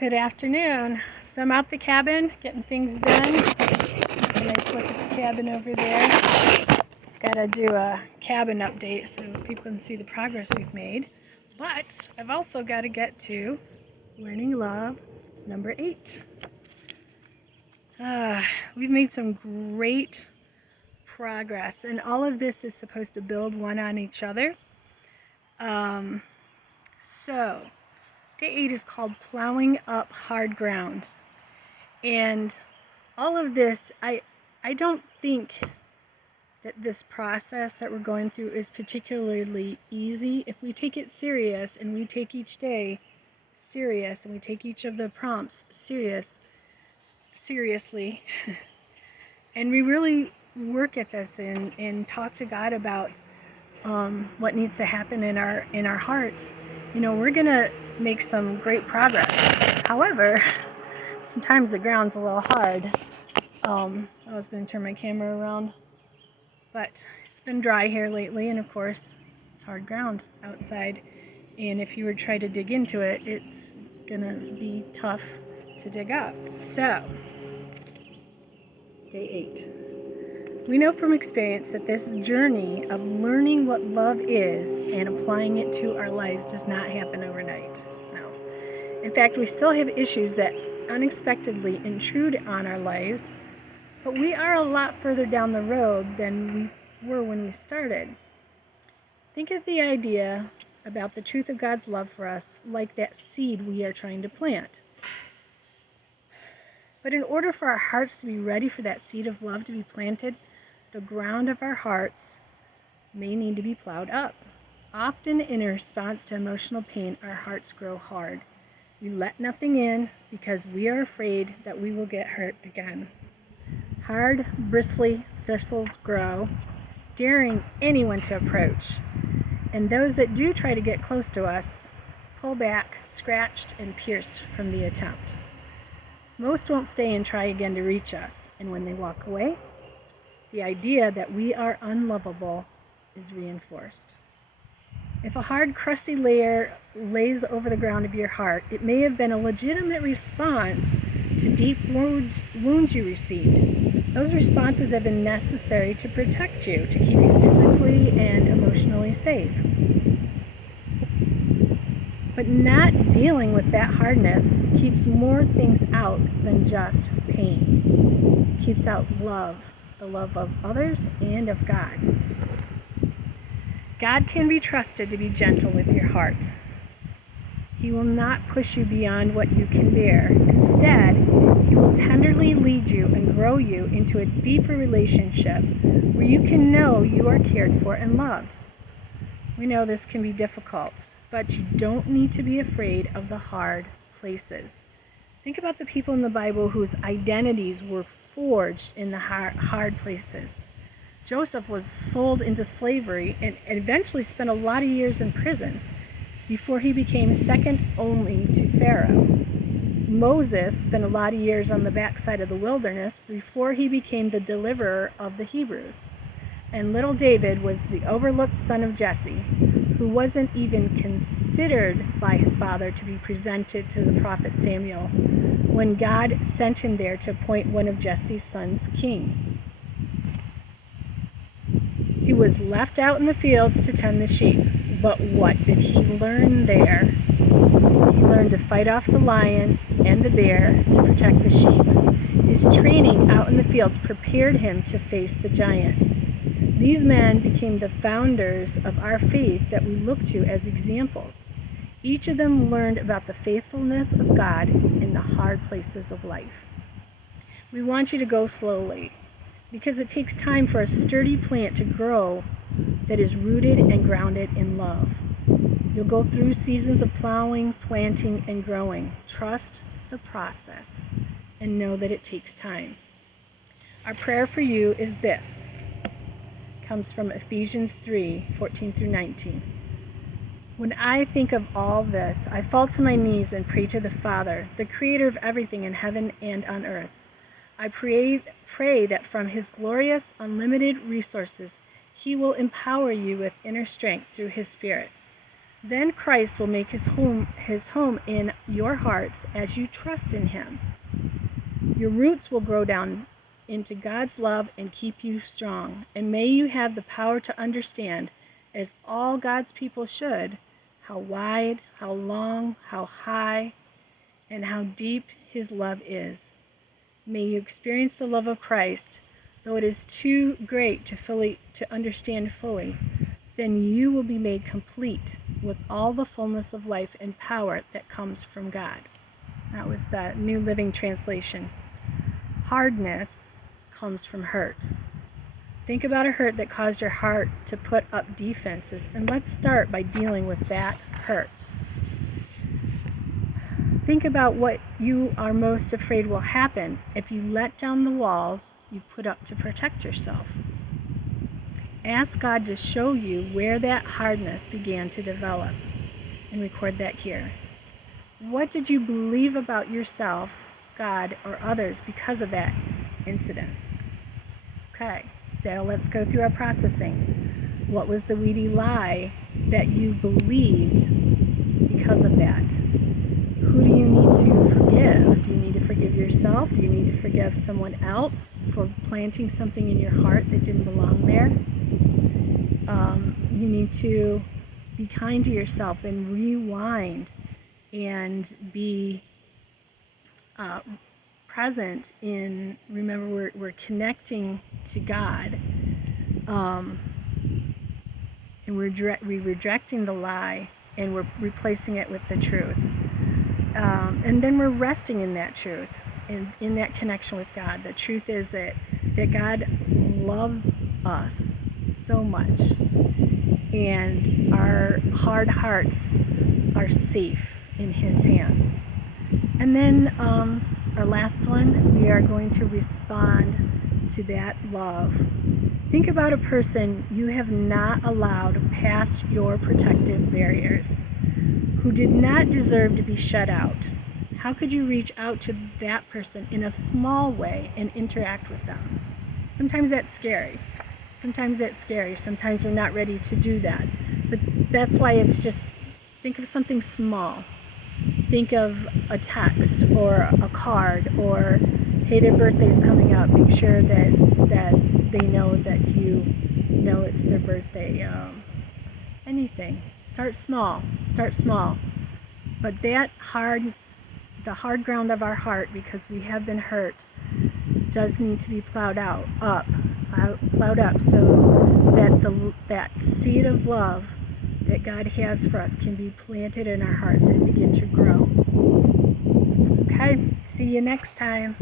Good afternoon. So I'm out the cabin getting things done. A nice look at the cabin over there. Gotta do a cabin update so people can see the progress we've made. But I've also got to get to learning love number 8. We've made some great progress, and all of this is supposed to build one on each other. So Day 8 is called Plowing Up Hard Ground. And all of this, I don't think that this process that we're going through is particularly easy. If we take it serious and we take each day serious and we take each of the prompts seriously, and we really work at this and talk to God about what needs to happen in our hearts, we're gonna make some great progress. However, sometimes the ground's a little hard. I was going to turn my camera around, but it's been dry here lately, and of course it's hard ground outside, and if you were to try to dig into it, it's gonna be tough to dig up. So Day 8. We know from experience that this journey of learning what love is and applying it to our lives does not happen overnight. No. In fact, we still have issues that unexpectedly intrude on our lives, but we are a lot further down the road than we were when we started. Think of the idea about the truth of God's love for us like that seed we are trying to plant. But in order for our hearts to be ready for that seed of love to be planted, the ground of our hearts may need to be plowed up. Often in response to emotional pain, our hearts grow hard. We let nothing in because we are afraid that we will get hurt again. Hard, bristly thistles grow, daring anyone to approach. And those that do try to get close to us pull back, scratched and pierced from the attempt. Most won't stay and try again to reach us, and when they walk away, the idea that we are unlovable is reinforced. If a hard, crusty layer lays over the ground of your heart, it may have been a legitimate response to deep wounds you received. Those responses have been necessary to protect you, to keep you physically and emotionally safe. But not dealing with that hardness keeps more things out than just pain. It keeps out love. The love of others and of God. God can be trusted to be gentle with your heart. He will not push you beyond what you can bear. Instead, He will tenderly lead you and grow you into a deeper relationship where you can know you are cared for and loved. We know this can be difficult, but you don't need to be afraid of the hard places. Think about the people in the Bible whose identities were forged in the hard places. Joseph was sold into slavery and eventually spent a lot of years in prison before he became second only to Pharaoh. Moses spent a lot of years on the backside of the wilderness before he became the deliverer of the Hebrews. And little David was the overlooked son of Jesse, who wasn't even considered by his father to be presented to the prophet Samuel when God sent him there to appoint one of Jesse's sons king. He was left out in the fields to tend the sheep, but what did he learn there? He learned to fight off the lion and the bear to protect the sheep. His training out in the fields prepared him to face the giant. These men became the founders of our faith that we look to as examples. Each of them learned about the faithfulness of God in the hard places of life. We want you to go slowly, because it takes time for a sturdy plant to grow that is rooted and grounded in love. You'll go through seasons of plowing, planting, and growing. Trust the process and know that it takes time. Our prayer for you is this. It comes from Ephesians 3:14 through 19. When I think of all this, I fall to my knees and pray to the Father, the creator of everything in heaven and on earth. I pray that from His glorious, unlimited resources, He will empower you with inner strength through His Spirit. Then Christ will make his home in your hearts as you trust in him. Your roots will grow down into God's love and keep you strong. And may you have the power to understand, as all God's people should, how wide, how long, how high, and how deep his love is. May you experience the love of Christ, though it is too great to understand fully. Then you will be made complete with all the fullness of life and power that comes from God. That was the New Living Translation. Hardness comes from hurt. Think about a hurt that caused your heart to put up defenses, and let's start by dealing with that hurt. Think about what you are most afraid will happen if you let down the walls you put up to protect yourself. Ask God to show you where that hardness began to develop, and record that here. What did you believe about yourself, God, or others because of that incident? Okay, so let's go through our processing. What was the weedy lie that you believed because of that? Who do you need to forgive? Do you need to forgive yourself? Do you need to forgive someone else for planting something in your heart that didn't belong there? You need to be kind to yourself and rewind and be present in, remember, we're connecting to God, and we're rejecting the lie and we're replacing it with the truth. And then we're resting in that truth, in that connection with God. The truth is that God loves us so much, and our hard hearts are safe in his hands. And then our last one, we are going to respond to that love. Think about a person you have not allowed past your protective barriers, who did not deserve to be shut out. How could you reach out to that person in a small way and interact with them? Sometimes that's scary. Sometimes we're not ready to do that. But that's why it's just, think of something small. Think of a text or a card, or, hey, their birthday's coming up. Make sure that they know that you know it's their birthday. Anything. Start small. But the hard ground of our heart, because we have been hurt, does need to be plowed up, so that that seed of love that God has for us can be planted in our hearts and begin to grow. Okay, see you next time.